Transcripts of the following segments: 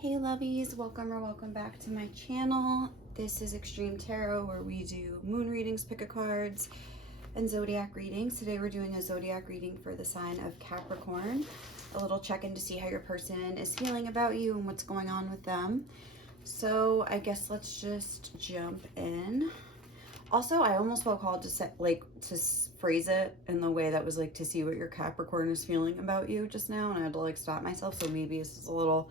Hey lovies, welcome back to my channel. This is Extreme Tarot, where we do moon readings, pick a cards, and zodiac readings. Today we're doing a zodiac reading for the sign of Capricorn. A little check-in to see how your person is feeling about you and what's going on with them. So I guess let's just jump in. Also, I almost felt called to set, to phrase it in the way that was like to see what your Capricorn is feeling about you just now, and I had to like stop myself. So maybe this is a little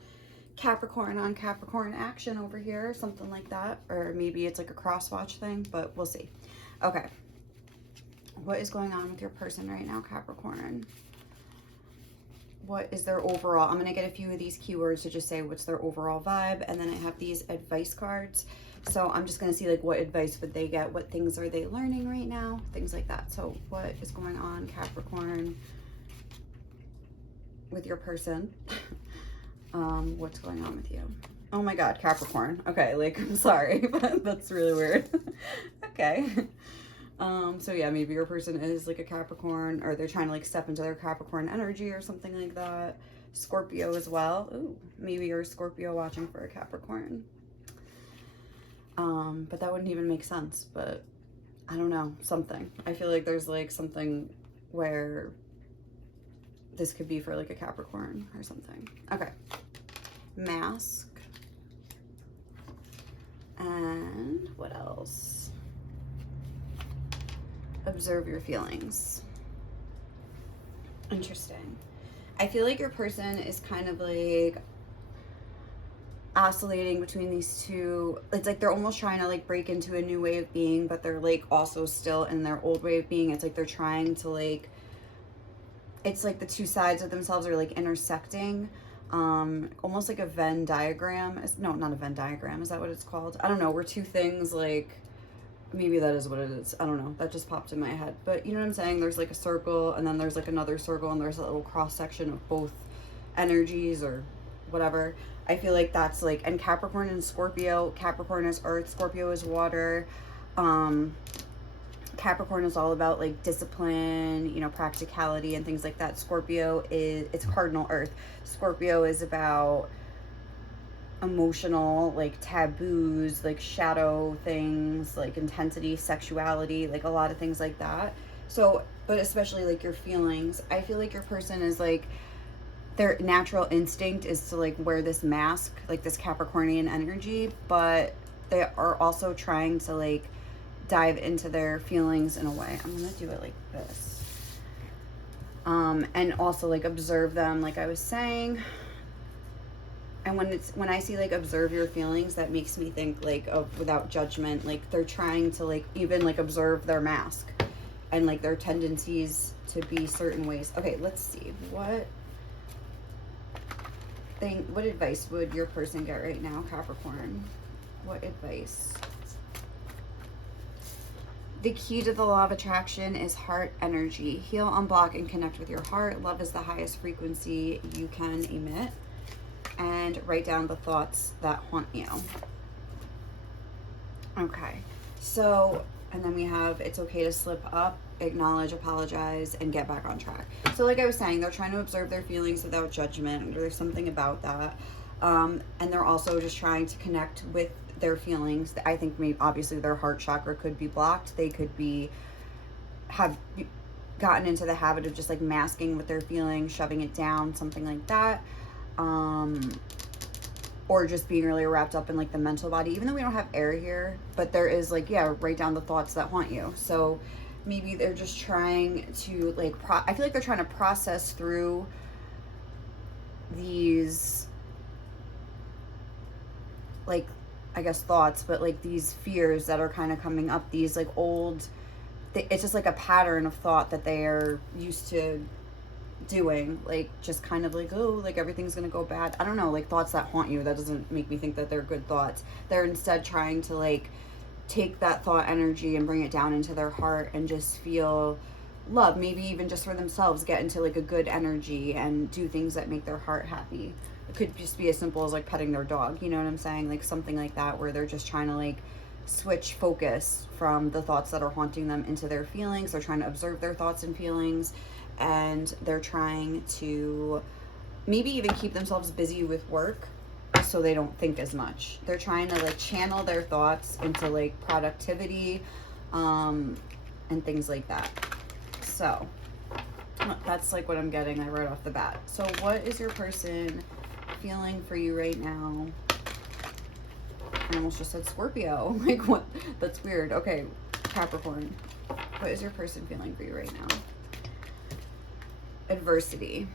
Capricorn on Capricorn action over here, something like that, or maybe it's like a cross watch thing, but we'll see. Okay, what is going on with your person right now, Capricorn? What is their overall? I'm gonna get a few of these keywords to just say what's their overall vibe, and then I have these advice cards. So I'm just gonna see like what advice would they get, what things are they learning right now, things like that. So what is going on, Capricorn, with your person? What's going on with you? Oh my God, Capricorn. Okay, like, I'm sorry, but that's really weird. Okay. So yeah, maybe your person is like a Capricorn, or they're trying to like step into their Capricorn energy or something like that. Scorpio as well. Ooh, maybe you're a Scorpio watching for a Capricorn. But that wouldn't even make sense, but I don't know, something. I feel like there's like something where this could be for like a Capricorn or something. Okay. Mask. And what else? Observe your feelings. Interesting. I feel like your person is kind of like oscillating between these two. It's like they're almost trying to like break into a new way of being, but they're like also still in their old way of being. It's like they're trying to like, it's like the two sides of themselves are like intersecting, almost like a Venn diagram. No, not a Venn diagram. Is that what it's called? I don't know. Where two things like, maybe that is what it is. I don't know. That just popped in my head. But you know what I'm saying? There's like a circle, and then there's like another circle, and there's a little cross section of both energies or whatever. I feel like that's like, and Capricorn and Scorpio. Capricorn is earth, Scorpio is water. Capricorn is all about like discipline, you know, practicality and things like that. Scorpio is, it's cardinal earth. Scorpio is about emotional, like taboos, like shadow things, like intensity, sexuality, like a lot of things like that. So, but especially like your feelings. I feel like your person is like, their natural instinct is to like wear this mask, like this Capricornian energy, but they are also trying to like dive into their feelings in a way. I'm gonna do it like this. And also like observe them, like I was saying. And when I see like observe your feelings, that makes me think like of without judgment, like they're trying to like even like observe their mask and like their tendencies to be certain ways. Okay, let's see. What advice would your person get right now, Capricorn? What advice? The key to the law of attraction is heart energy. Heal, unblock, and connect with your heart. Love is the highest frequency you can emit. And write down the thoughts that haunt you. Okay, so, and then we have, it's okay to slip up, acknowledge, apologize, and get back on track. So like I was saying, they're trying to observe their feelings without judgment. There's something about that. And they're also just trying to connect with their feelings. I think maybe obviously their heart chakra could be blocked. They could have gotten into the habit of just like masking with their feelings, shoving it down, something like that. Or just being really wrapped up in like the mental body, even though we don't have air here, but there is like, yeah, write down the thoughts that haunt you. So maybe they're just trying to like, I feel like they're trying to process through these, like, I guess thoughts, but like these fears that are kind of coming up, these like old, it's just like a pattern of thought that they are used to doing, like just kind of like, oh, like everything's gonna go bad. I don't know, like thoughts that haunt you, that doesn't make me think that they're good thoughts. They're instead trying to like take that thought energy and bring it down into their heart and just feel love, maybe even just for themselves, get into like a good energy and do things that make their heart happy. It could just be as simple as like petting their dog, you know what I'm saying? Like something like that, where they're just trying to like switch focus from the thoughts that are haunting them into their feelings. They're trying to observe their thoughts and feelings, and they're trying to maybe even keep themselves busy with work so they don't think as much. They're trying to like channel their thoughts into like productivity, and things like that. So that's like what I'm getting like right off the bat. So what is your person feeling for you right now? I almost just said Scorpio. Like, what? That's weird. Okay, Capricorn. What is your person feeling for you right now? Adversity.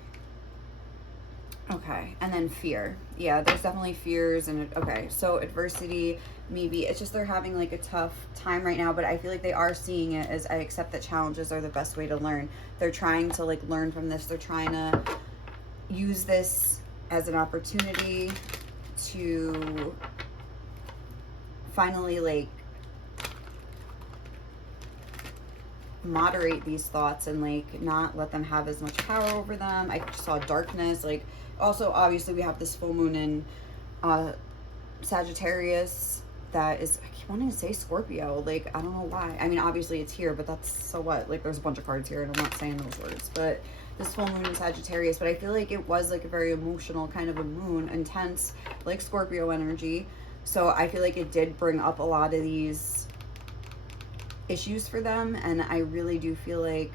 Okay, and then fear. Yeah, there's definitely fears and okay. So adversity, maybe it's just they're having like a tough time right now, but I feel like they are seeing it as I accept that challenges are the best way to learn. They're trying to like learn from this. They're trying to use this as an opportunity to finally like moderate these thoughts and like not let them have as much power over them. I saw darkness. Like, also obviously we have this full moon in Sagittarius that is, I keep wanting to say Scorpio, like I don't know why. I mean, obviously it's here, but that's so what, like there's a bunch of cards here and I'm not saying those words, but this full moon in Sagittarius. But I feel like it was like a very emotional kind of a moon, intense, like Scorpio energy. So I feel like it did bring up a lot of these issues for them, and I really do feel like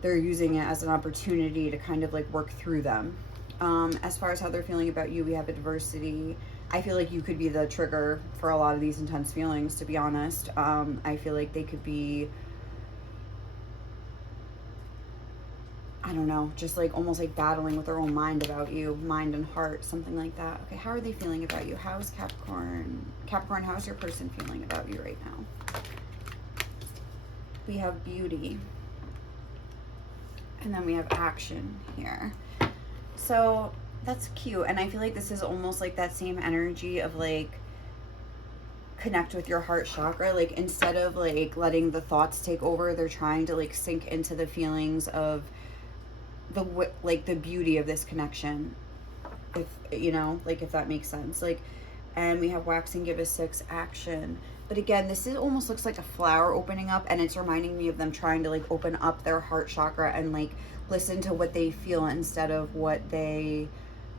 they're using it as an opportunity to kind of like work through them. As far as how they're feeling about you, we have adversity. I feel like you could be the trigger for a lot of these intense feelings, to be honest. I feel like they could be, I don't know, just like almost like battling with their own mind about you, mind and heart, something like that. Okay, how are they feeling about you? How is Capricorn? Capricorn, how is your person feeling about you right now? We have beauty. And then we have action here. So that's cute. And I feel like this is almost like that same energy of like connect with your heart chakra. Like instead of like letting the thoughts take over, they're trying to like sink into the feelings of the beauty of this connection. If you know, like if that makes sense. Like, and we have wax and give a 6 action. But again, this is almost looks like a flower opening up, and it's reminding me of them trying to like open up their heart chakra and like listen to what they feel instead of what they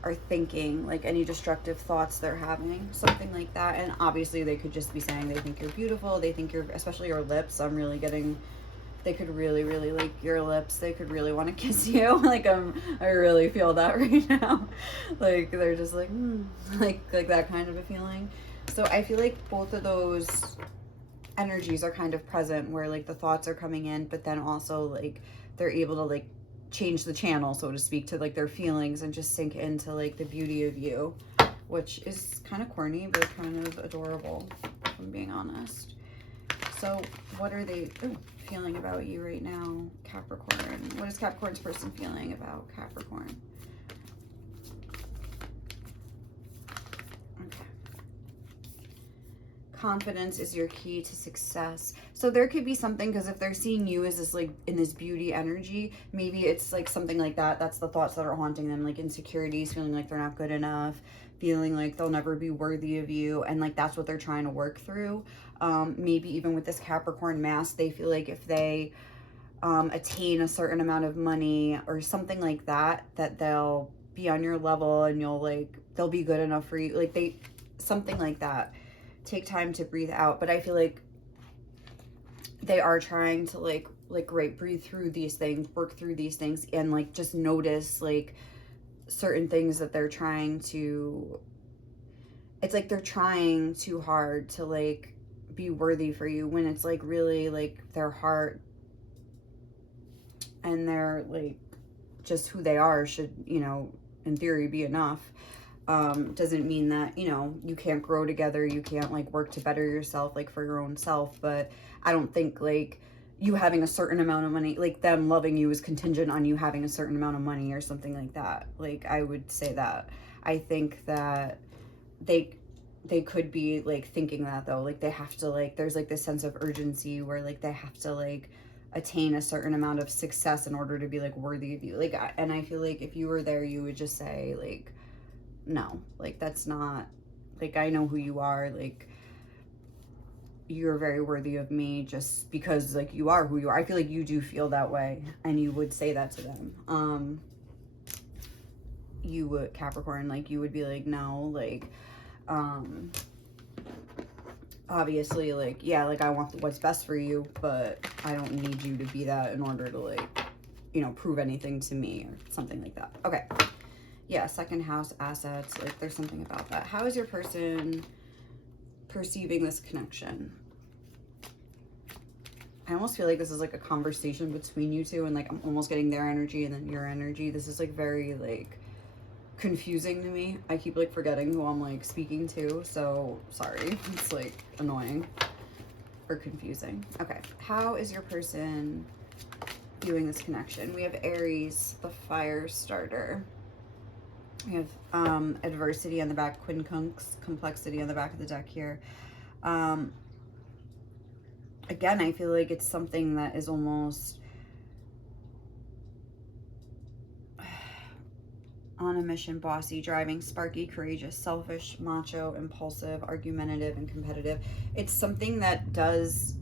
are thinking, like any destructive thoughts they're having, something like that. And obviously they could just be saying they think you're beautiful, they think you're, especially your lips, I'm really getting, they could really, really like your lips. They could really want to kiss you. Like I really feel that right now. Like they're just like, like that kind of a feeling. So I feel like both of those energies are kind of present, where like the thoughts are coming in, but then also like they're able to like change the channel, so to speak, to like their feelings and just sink into like the beauty of you, which is kind of corny, but kind of adorable, if I'm being honest. So what are they feeling about you right now, Capricorn? What is Capricorn's person feeling about Capricorn? Okay. Confidence is your key to success. So there could be something, because if they're seeing you as this like in this beauty energy, maybe it's like something like that. That's the thoughts that are haunting them, like insecurities, feeling like they're not good enough, feeling like they'll never be worthy of you, and like that's what they're trying to work through. Maybe even with this Capricorn mask, they feel like if they attain a certain amount of money or something like that, that they'll be on your level and you'll like, they'll be good enough for you. Like they, something like that. Take time to breathe out. But I feel like they are trying to like right, breathe through these things, work through these things, and like just notice like certain things that they're trying to, it's like they're trying too hard to like be worthy for you, when it's like really like their heart and their like just who they are should, you know, in theory be enough. Doesn't mean that, you know, you can't grow together, you can't like work to better yourself like for your own self. But I don't think like you having a certain amount of money, like them loving you, is contingent on you having a certain amount of money or something like that. Like I would say that. I think that they could be like thinking that though, like they have to like, there's like this sense of urgency where like they have to like attain a certain amount of success in order to be like worthy of you. Like, and I feel like if you were there, you would just say like, no, like that's not, like I know who you are, like you're very worthy of me just because like you are who you are. I feel like you do feel that way and you would say that to them. you would, Capricorn, like you would be like, no, like, obviously, like, yeah, like I want what's best for you, but I don't need you to be that in order to, like, you know, prove anything to me or something like that. Okay. Yeah, second house, assets, like there's something about that. How is your person perceiving this connection? I almost feel like this is like a conversation between you two, and like I'm almost getting their energy and then your energy. This is like very like confusing to me. I keep like forgetting who I'm like speaking to, so sorry. It's like annoying or confusing. Okay, how is your person viewing this connection? We have Aries, the fire starter. We have adversity on the back, quincunx, complexity on the back of the deck here. Again, I feel like it's something that is almost on a mission, bossy, driving, sparky, courageous, selfish, macho, impulsive, argumentative, and competitive. It's something that does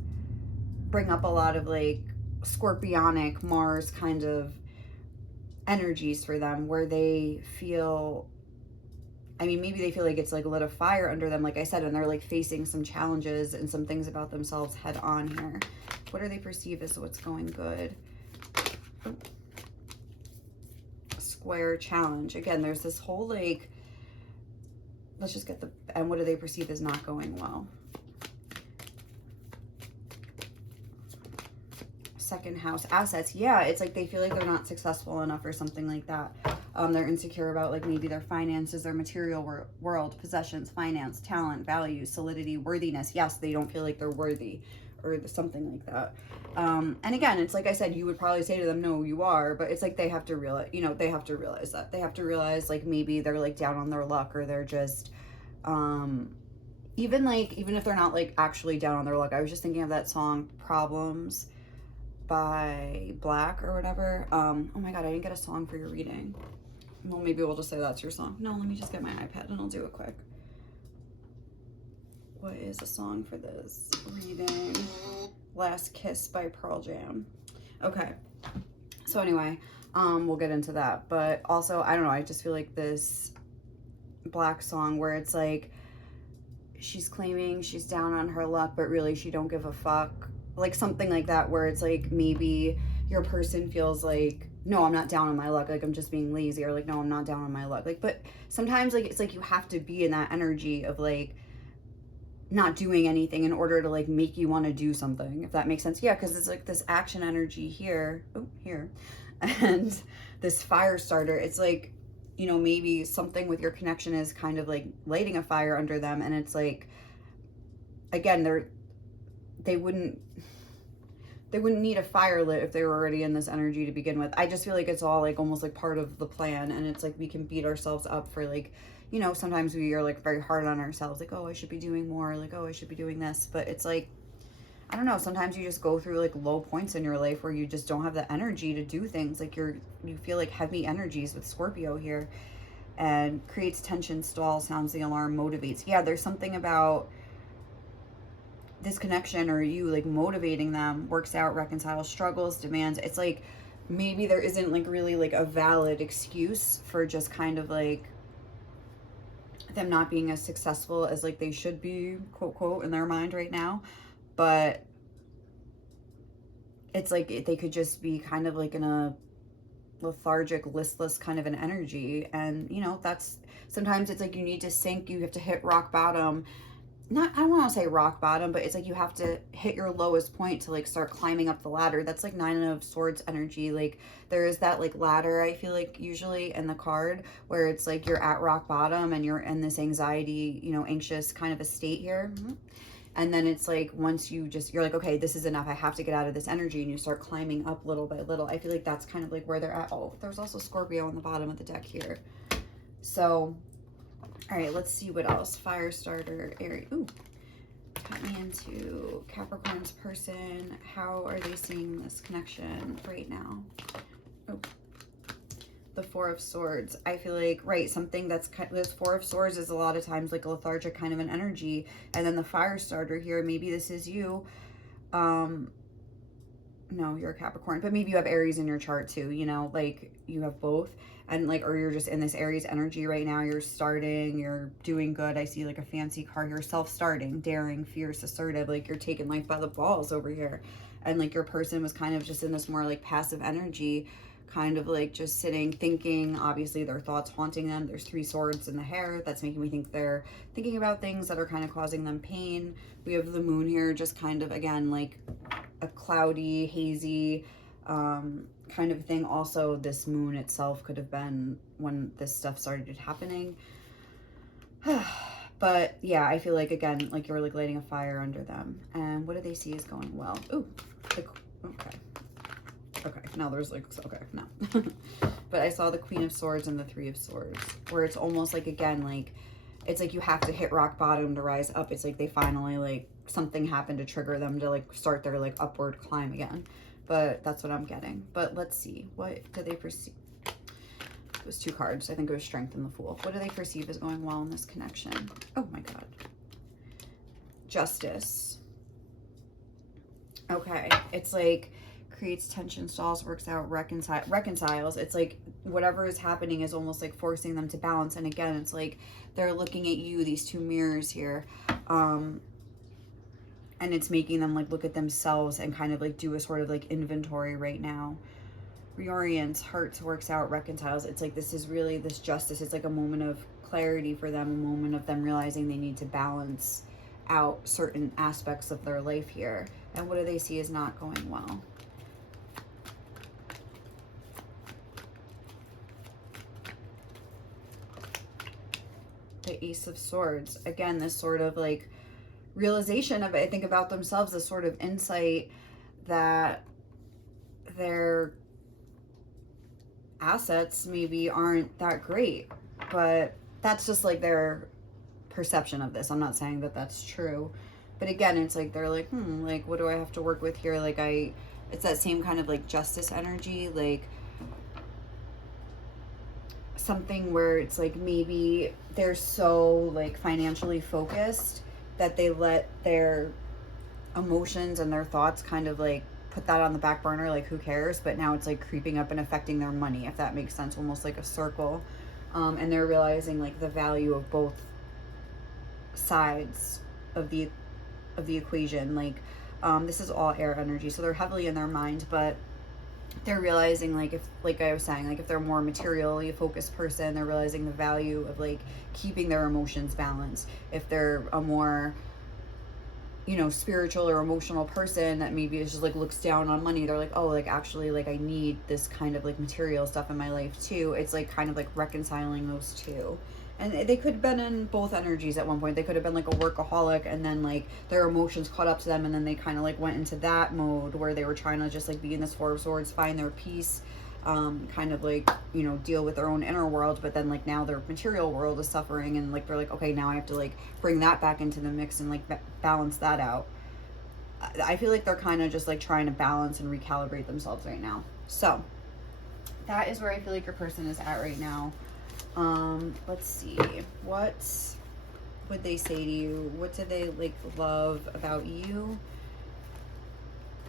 bring up a lot of like scorpionic Mars kind of energies for them, where they feel, I mean, maybe they feel like it's like lit a fire under them, like I said, and they're like facing some challenges and some things about themselves head on here. What do they perceive as what's going good? Oh. Square, challenge. Again, there's this whole like, let's just get the, and what do they perceive as not going well? Second house, assets. Yeah, it's like they feel like they're not successful enough or something like that. They're insecure about like maybe their finances, their material world, possessions, finance, talent, value, solidity, worthiness. Yes, they don't feel like they're worthy or something like that. And again, it's like I said, you would probably say to them, no, you are, but it's like they have to realize, you know, they have to realize that. They have to realize like maybe they're like down on their luck, or they're just, even if they're not like actually down on their luck. I was just thinking of that song, Problems by Black or whatever. Oh my God, I didn't get a song for your reading. Well, maybe we'll just say that's your song. No, let me just get my iPad and I'll do it quick. What is a song for this reading? Last Kiss by Pearl Jam. Okay. So anyway, we'll get into that. But also, I don't know, I just feel like this Black song where it's like she's claiming she's down on her luck, but really she don't give a fuck. Like something like that, where it's like maybe your person feels like, no, I'm not down on my luck, like I'm just being lazy, or like, no, I'm not down on my luck. Like, but sometimes like it's like you have to be in that energy of like not doing anything in order to like make you want to do something, if that makes sense. Yeah, because it's like this action energy here, and this fire starter. It's like, you know, maybe something with your connection is kind of like lighting a fire under them, and it's like, again, they wouldn't need a fire lit if they were already in this energy to begin with. I just feel like it's all like almost like part of the plan, and it's like we can beat ourselves up for like, you know, sometimes we are like very hard on ourselves, like, oh, I should be doing more, like, oh, I should be doing this. But it's like, I don't know, sometimes you just go through like low points in your life where you just don't have the energy to do things. Like you feel like heavy energies with Scorpio here, and creates tension, stall, sounds the alarm, motivates. Yeah, there's something about this connection, or you like motivating them, works out, reconciles, struggles, demands. It's like maybe there isn't like really like a valid excuse for just kind of like them not being as successful as like they should be, quote quote, in their mind right now. But it's like they could just be kind of like in a lethargic, listless kind of an energy. And you know, that's sometimes it's like you need to sink, you have to hit rock bottom. Not, I don't want to say rock bottom, but it's like you have to hit your lowest point to like start climbing up the ladder. That's like Nine of Swords energy. Like there is that like ladder, I feel like usually in the card, where it's like you're at rock bottom and you're in this anxiety, you know, anxious kind of a state here. And then it's like once you're like, okay, this is enough, I have to get out of this energy, and you start climbing up little by little. I feel like that's kind of like where they're at. Oh, there's also Scorpio on the bottom of the deck here. So all right, let's see what else. Fire starter, Aries. Ooh, got me into Capricorn's person. How are they seeing this connection right now? Oh, the Four of Swords. I feel like, right, something that's kind of, this Four of Swords is a lot of times like a lethargic kind of an energy. And then the fire starter here, maybe this is you. No, you're a Capricorn, but maybe you have Aries in your chart too, you know, like you have both, and like, or you're just in this Aries energy right now. You're starting, you're doing good. I see like a fancy car here, self-starting, daring, fierce, assertive, like you're taking life by the balls over here. And like your person was kind of just in this more like passive energy, kind of like just sitting, thinking. Obviously their thoughts haunting them. There's 3 swords in the hair. That's making me think they're thinking about things that are kind of causing them pain. We have the moon here, just kind of, again, like a cloudy, hazy kind of thing. Also, this moon itself could have been when this stuff started happening. But yeah, I feel like, again, like you're like lighting a fire under them. And what do they see is going well? Ooh, okay. Okay, now there's like, okay, no. But I saw the Queen of Swords and the 3 of Swords, where it's almost like, again, like, it's like you have to hit rock bottom to rise up. It's like they finally, like, something happened to trigger them to, like, start their, like, upward climb again. But that's what I'm getting. But let's see. What do they perceive? It was 2 cards. I think it was Strength and the Fool. What do they perceive as going well in this connection? Oh, my God. Justice. Okay. It's like creates tension, stalls, works out, reconciles. It's like whatever is happening is almost like forcing them to balance. And again, it's like they're looking at you, these 2 mirrors here. And it's making them like look at themselves and kind of like do a sort of like inventory right now. Reorients, hurts, works out, reconciles. It's like this is really this justice. It's like a moment of clarity for them, a moment of them realizing they need to balance out certain aspects of their life here. And what do they see is not going well? The Ace of Swords. Again, this sort of like realization of, I think, about themselves, this sort of insight that their assets maybe aren't that great, but that's just like their perception of this. I'm not saying that that's true, but again, it's like they're like, like, what do I have to work with here? Like it's that same kind of like justice energy, like something where it's like maybe they're so like financially focused that they let their emotions and their thoughts kind of like put that on the back burner, like who cares? But now it's like creeping up and affecting their money, if that makes sense, almost like a circle. And they're realizing like the value of both sides of the equation. Like this is all air energy, so they're heavily in their mind, but they're realizing, like, if, like I was saying, like if they're a more materially focused person, they're realizing the value of like keeping their emotions balanced. If they're a more, you know, spiritual or emotional person that maybe is just like looks down on money, they're like, oh, like actually, like I need this kind of like material stuff in my life too. It's like kind of like reconciling those two. And they could have been in both energies at one point. They could have been like a workaholic, and then like their emotions caught up to them, and then they kind of like went into that mode where they were trying to just like be in this 4 of Swords, find their peace, kind of like, you know, deal with their own inner world. But then like now their material world is suffering, and like they're like, okay, now I have to like bring that back into the mix and like balance that out. I feel like they're kind of just like trying to balance and recalibrate themselves right now. So that is where I feel like your person is at right now. Let's see, what would they say to you? What do they like love about you?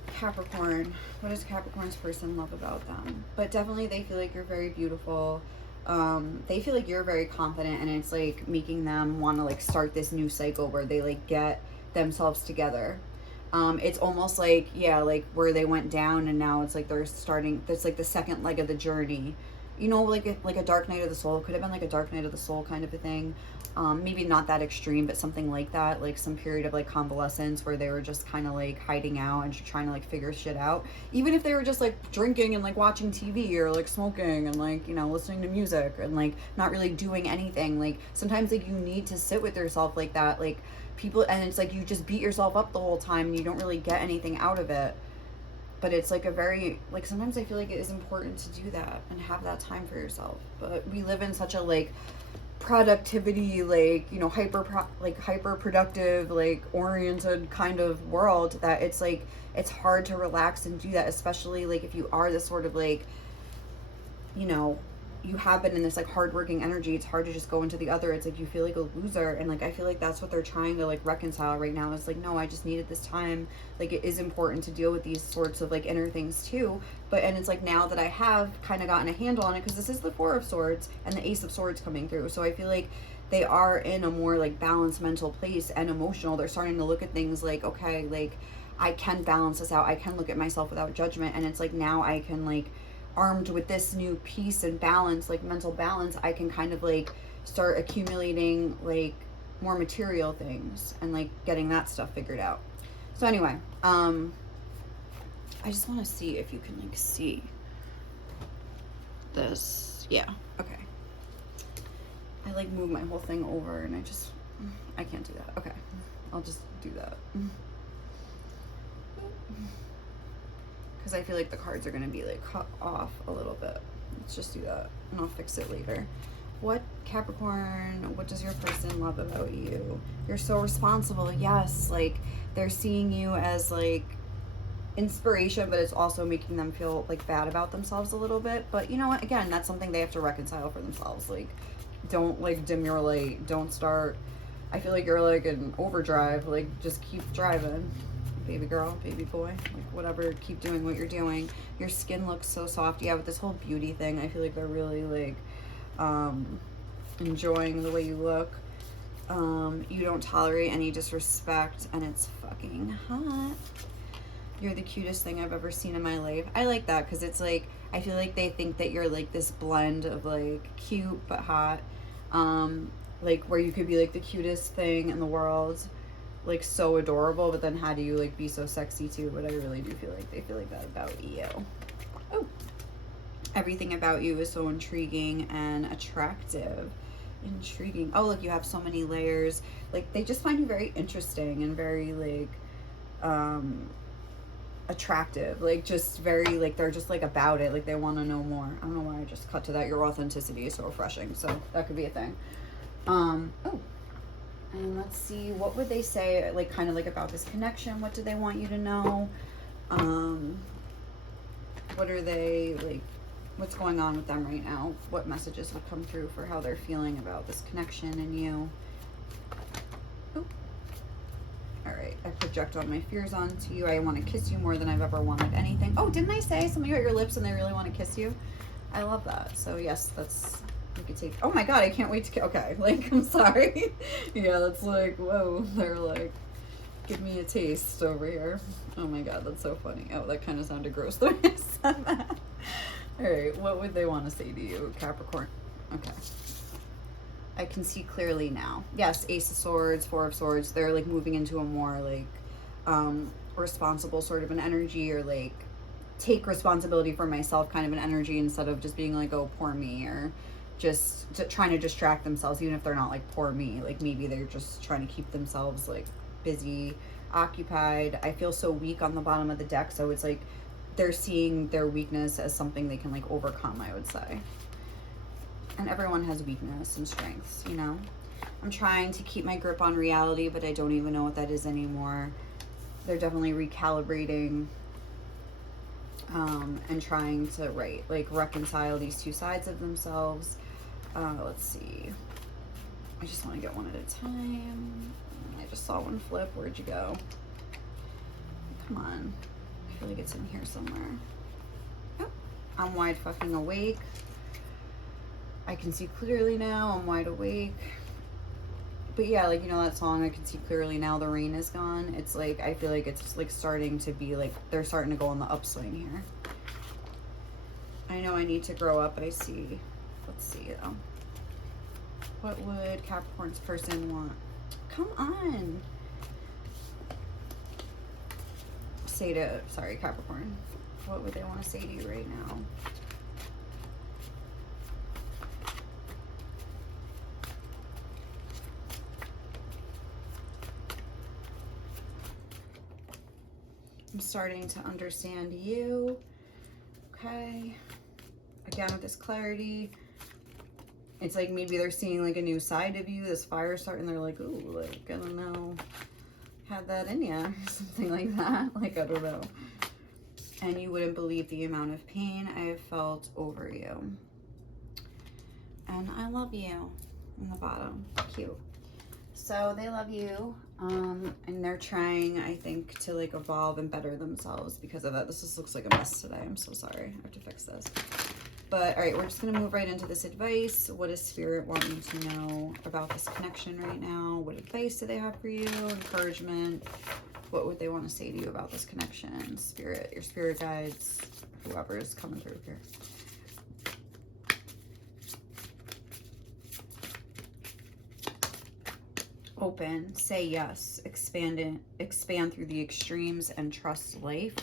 Capricorn, what does Capricorn's person love about them? But definitely they feel like you're very beautiful. They feel like you're very confident, and it's like making them want to like start this new cycle where they like get themselves together. It's almost like, yeah, like where they went down and now it's like they're starting, that's like the second leg of the journey. You know, like a dark night of the soul. It could have been like a dark night of the soul kind of a thing. Maybe not that extreme, but something like that. Like some period of like convalescence where they were just kind of like hiding out and trying to like figure shit out. Even if they were just like drinking and like watching TV or like smoking and like, you know, listening to music and like not really doing anything. Like sometimes like you need to sit with yourself like that. Like people, and it's like you just beat yourself up the whole time and you don't really get anything out of it. But it's like a very, like sometimes I feel like it is important to do that and have that time for yourself. But we live in such a like productivity, like, you know, hyper productive, like oriented kind of world that it's like, it's hard to relax and do that, especially like if you are this sort of like, you know, you have been in this like hardworking energy. It's hard to just go into the other. It's like you feel like a loser, and like I feel like that's what they're trying to like reconcile right now. It's like, no, I just needed this time. Like it is important to deal with these sorts of like inner things too. But and it's like now that I have kind of gotten a handle on it, because this is the Four of Swords and the Ace of Swords coming through. So I feel like they are in a more like balanced mental place and emotional. They're starting to look at things like, okay, like I can balance this out. I can look at myself without judgment. And it's like now I can like, armed with this new peace and balance, like mental balance, I can kind of like start accumulating like more material things and like getting that stuff figured out. So anyway, I just want to see if you can like see this. Yeah, okay. I like move my whole thing over and I can't do that. Okay, I'll just do that. Because I feel like the cards are going to be like cut off a little bit. Let's just do that and I'll fix it later. What, Capricorn, what does your person love about you? You're so responsible. Yes, like they're seeing you as like inspiration, but it's also making them feel like bad about themselves a little bit. But you know what? Again, that's something they have to reconcile for themselves. Like, don't like dim your light. Don't start. I feel like you're like in overdrive. Like, just keep driving. Baby girl, baby boy, like whatever, keep doing what you're doing. Your skin looks so soft. Yeah, with this whole beauty thing, I feel like they're really like enjoying the way you look. You don't tolerate any disrespect, and it's fucking hot. You're the cutest thing I've ever seen in my life. I like that because it's like, I feel like they think that you're like this blend of like cute but hot, like where you could be like the cutest thing in the world, like so adorable, but then how do you like be so sexy too? But I really do feel like they feel like that about you. Oh, everything about you is so intriguing and attractive. Intriguing. Oh, look, you have so many layers. Like they just find you very interesting and very like attractive, like just very like they're just like about it, like they want to know more. I don't know why I just cut to that. Your authenticity is so refreshing, so that could be a thing. Oh, and let's see, what would they say, like, kind of like about this connection? What do they want you to know? What are they, like, what's going on with them right now? What messages would come through for how they're feeling about this connection and you? Oh. All right, I project all my fears onto you. I want to kiss you more than I've ever wanted anything. Oh, didn't I say something about your lips and they really want to kiss you? I love that. So, yes, that's... You could take, oh my god, I can't wait to, okay, like, I'm sorry. Yeah, that's like, whoa, they're like, give me a taste over here. Oh my god, that's so funny. Oh, that kind of sounded gross the way I said that. Alright, what would they want to say to you, Capricorn? Okay. I can see clearly now. Yes, Ace of Swords, Four of Swords, they're like moving into a more like, responsible sort of an energy, or like, take responsibility for myself kind of an energy, instead of just being like, oh, poor me, or just trying to distract themselves, even if they're not like poor me, like maybe they're just trying to keep themselves like busy, occupied. I feel so weak on the bottom of the deck, so it's like they're seeing their weakness as something they can like overcome, I would say. And everyone has weakness and strengths, you know. I'm trying to keep my grip on reality, but I don't even know what that is anymore. They're definitely recalibrating and trying to reconcile these two sides of themselves. Let's see. I just want to get one at a time. I just saw one flip. Where'd you go? Come on. I feel like it's in here somewhere. Oh, I'm wide fucking awake. I can see clearly now. I'm wide awake. But yeah, like, you know that song, I can see clearly now, the rain is gone. It's like, I feel like it's like starting to be like, they're starting to go on the upswing here. I know I need to grow up, I see. Let's see though. What would Capricorn's person want? Come on. Say to, sorry, Capricorn. What would they want to say to you right now? I'm starting to understand you. Okay. Again, with this clarity, it's like maybe they're seeing like a new side of you. This fire starting, they're like, ooh, like, I don't know, had that in ya, or something like that. Like, I don't know. And you wouldn't believe the amount of pain I have felt over you. and I love you in the bottom. Cute. So they love you, and they're trying, I think, to like evolve and better themselves because of that. This just looks like a mess today. I'm so sorry. I have to fix this. But all right, we're just gonna move right into this advice. What does Spirit want me to know about this connection right now? What advice do they have for you? Encouragement? What would they want to say to you about this connection? Spirit, your spirit guides, whoever is coming through here. Open, say yes, expand through the extremes and trust life.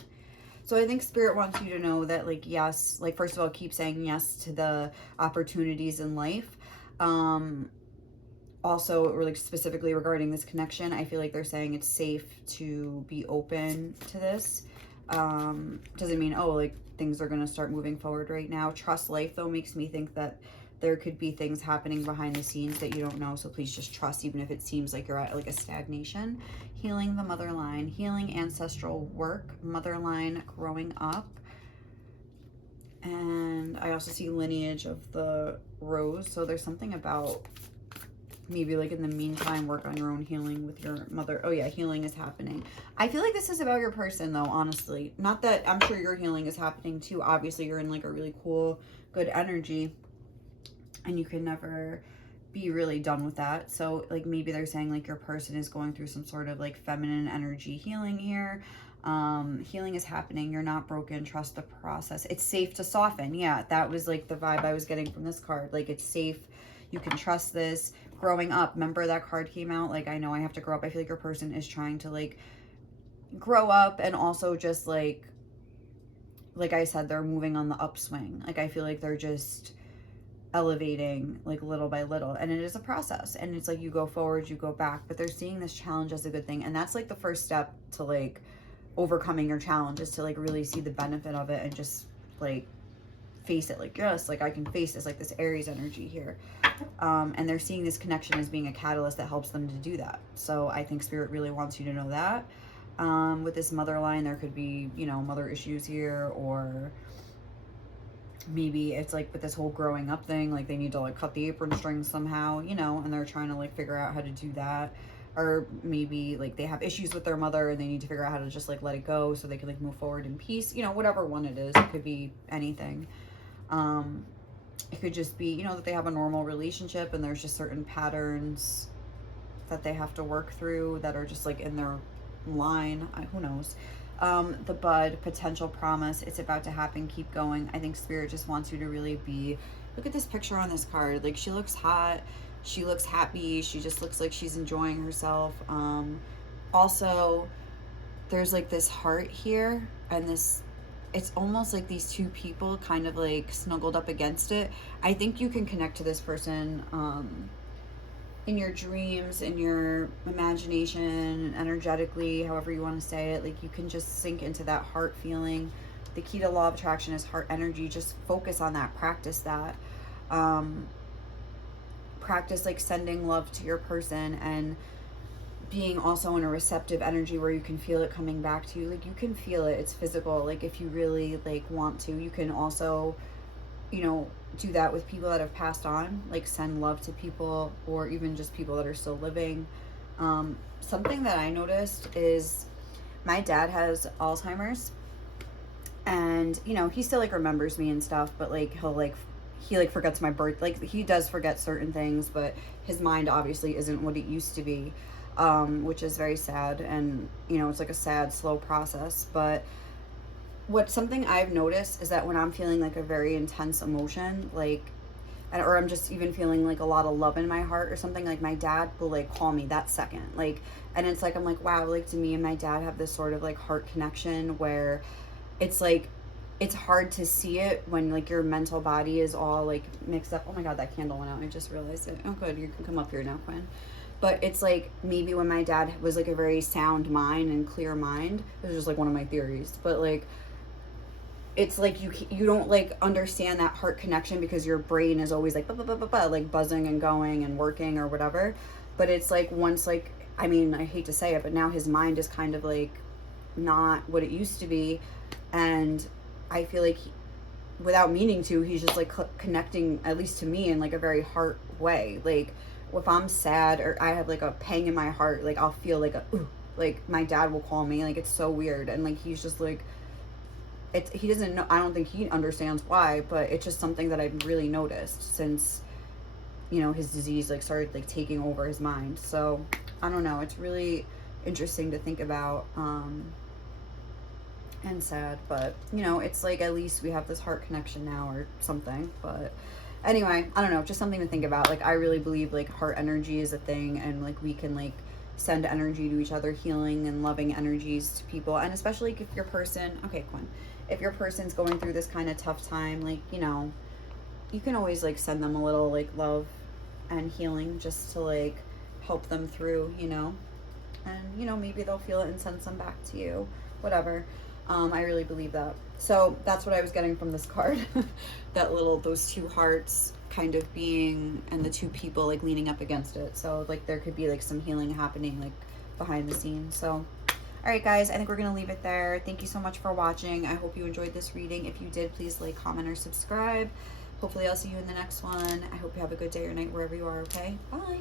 So I think Spirit wants you to know that, like, yes, like, first of all, keep saying yes to the opportunities in life. Also, really specifically regarding this connection, I feel like they're saying it's safe to be open to this. Doesn't mean, oh, like, things are going to start moving forward right now. Trust life, though, makes me think that there could be things happening behind the scenes that you don't know. So please just trust, even if it seems like you're at like a stagnation. Healing the mother line, healing ancestral work, mother line growing up. And I also see lineage of the rose. So there's something about maybe like in the meantime, work on your own healing with your mother. Oh yeah, healing is happening. I feel like this is about your person though, honestly. Not that, I'm sure your healing is happening too. Obviously you're in like a really cool, good energy. And you can never be really done with that. So like maybe they're saying like your person is going through some sort of like feminine energy healing here. Healing is happening. You're not broken. Trust the process. It's safe to soften. Yeah, that was like the vibe I was getting from this card. Like it's safe. You can trust this. Growing up. Remember that card came out? Like I know I have to grow up. I feel like your person is trying to like grow up, and also just like I said, they're moving on the upswing. Like I feel like they're just elevating like little by little, and it is a process, and it's like you go forward, you go back, but they're seeing this challenge as a good thing, and that's like the first step to like overcoming your challenge, is to like really see the benefit of it and just like face it. Like yes, like I can face this, like this Aries energy here, and they're seeing this connection as being a catalyst that helps them to do that. So I think Spirit really wants you to know that. With this mother line, there could be, you know, mother issues here, or maybe it's like with this whole growing up thing, like they need to like cut the apron strings somehow, you know, and they're trying to like figure out how to do that. Or maybe like they have issues with their mother and they need to figure out how to just like let it go so they can like move forward in peace, you know, whatever one it is. It could be anything. It could just be, you know, that they have a normal relationship and there's just certain patterns that they have to work through that are just like in their line. Who knows? The bud, potential promise, it's about to happen, keep going. I think Spirit just wants you to really be, look at this picture on this card, like she looks hot, she looks happy, she just looks like she's enjoying herself. Also there's like this heart here, and this, it's almost like these two people kind of like snuggled up against it. I think you can connect to this person in your dreams, in your imagination, energetically, however you want to say it. Like you can just sink into that heart feeling. The key to law of attraction is heart energy. Just focus on that, practice that. Practice like sending love to your person and being also in a receptive energy where you can feel it coming back to you. Like you can feel it, it's physical. Like if you really like want to, you can also, you know, do that with people that have passed on, like send love to people, or even just people that are still living. Something that I noticed is my dad has Alzheimer's, and you know, he still like remembers me and stuff, but like he forgets my birth, like he does forget certain things, but his mind obviously isn't what it used to be, which is very sad. And you know, it's like a sad, slow process. But something I've noticed is that when I'm feeling like a very intense emotion, like, or I'm just even feeling like a lot of love in my heart or something, like my dad will like call me that second. Like, and it's like, I'm like, wow, like to me and my dad have this sort of like heart connection where it's like, it's hard to see it when like your mental body is all like mixed up. Oh my God, that candle went out. I just realized it. Oh good, you can come up here now, Quinn. But it's like maybe when my dad was like a very sound mind and clear mind, this is just like one of my theories, but like, it's like you don't like understand that heart connection because your brain is always like like buzzing and going and working or whatever. But it's like once, like, I mean, I hate to say it, but now his mind is kind of like not what it used to be, and I feel like without meaning to, he's just like connecting, at least to me, in like a very heart way. Like if I'm sad or I have like a pang in my heart, like I'll feel like a ooh, like my dad will call me. Like it's so weird. And like he's just like, he doesn't know, I don't think he understands why, but it's just something that I've really noticed since, you know, his disease like started like taking over his mind. So I don't know, it's really interesting to think about, and sad, but you know, it's like at least we have this heart connection now or something. But anyway, I don't know, just something to think about. Like I really believe like heart energy is a thing, and like we can like send energy to each other, healing and loving energies to people. And especially if your person, okay Quinn, if your person's going through this kind of tough time, like, you know, you can always like send them a little like love and healing just to like help them through, you know. And you know, maybe they'll feel it and send some back to you, whatever. I really believe that. So that's what I was getting from this card. That little, those two hearts kind of being, and the two people like leaning up against it. So like there could be like some healing happening like behind the scenes. So all right guys, I think we're gonna leave it there. Thank you so much for watching. I hope you enjoyed this reading. If you did, please like, comment, or subscribe. Hopefully I'll see you in the next one. I hope you have a good day or night wherever you are. Okay, bye.